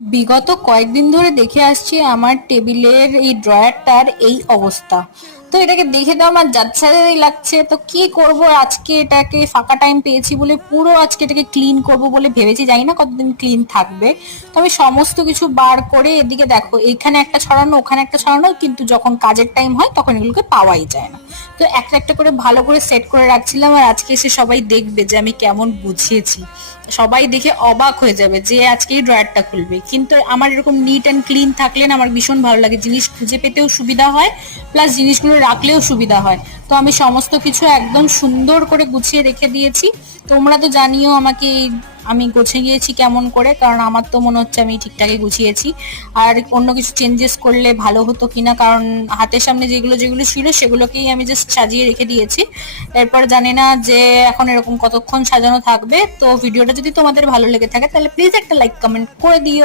বিগত কয়েকদিন ধরে দেখে আসছি আমার টেবিলের এই ড্রয়ারটার এই অবস্থা। তো এটাকে দেখে তো আমার যাচ্ছাই লাগছে, তো কি করব, আজকে এটাকে ফাঁকা টাইম পেয়েছি বলে পুরো আজকে এটাকে ক্লিন করব বলে ভেবেছি, জানি না কতদিন ক্লিন থাকবে। তো আমি সমস্ত কিছু বার করে, এদিকে দেখো এখানে একটা ছড়ানো ওখানে একটা ছড়ানো, কিন্তু যখন কাজের টাইম হয় তখন এগুলোকে পাওয়াই যায় না। তো একটা একটা করে ভালো করে সেট করে রাখছিলাম, আর আজকে এসে সবাই দেখবে যে আমি কেমন বুঝিয়েছি। সবাই দেখে অবাক হয়ে যাবে যে আজকেই ড্রয়ারটা খুলবে। কিন্তু আমার এরকম নিট অ্যান্ড ক্লিন থাকলে না আমার ভীষণ ভালো লাগে, জিনিস খুঁজে পেতেও সুবিধা হয়, প্লাস জিনিসগুলো রাখলেও সুবিধা হয়। তো আমি সমস্ত কিছু একদম সুন্দর করে গুছিয়ে রেখে দিয়েছি। তোমরা তো জানিও আমাকে আমি গুছিয়ে গিয়েছি কেমন করে, কারণ আমার তো মনে হচ্ছে আমি ঠিকঠাকই গুছিয়েছি। আর অন্য কিছু চেঞ্জেস করলে ভালো হতো কিনা, কারণ হাতের সামনে যেগুলো যেগুলো ছিল সেগুলোকেই আমি জাস্ট সাজিয়ে রেখে দিয়েছি। এরপর জানি না যে এখন এরকম কতক্ষণ সাজানো থাকবে। তো ভিডিওটা যদি তোমাদের ভালো লেগে থাকে তাহলে প্লিজ একটা লাইক কমেন্ট করে দিও।